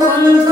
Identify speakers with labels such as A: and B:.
A: 我们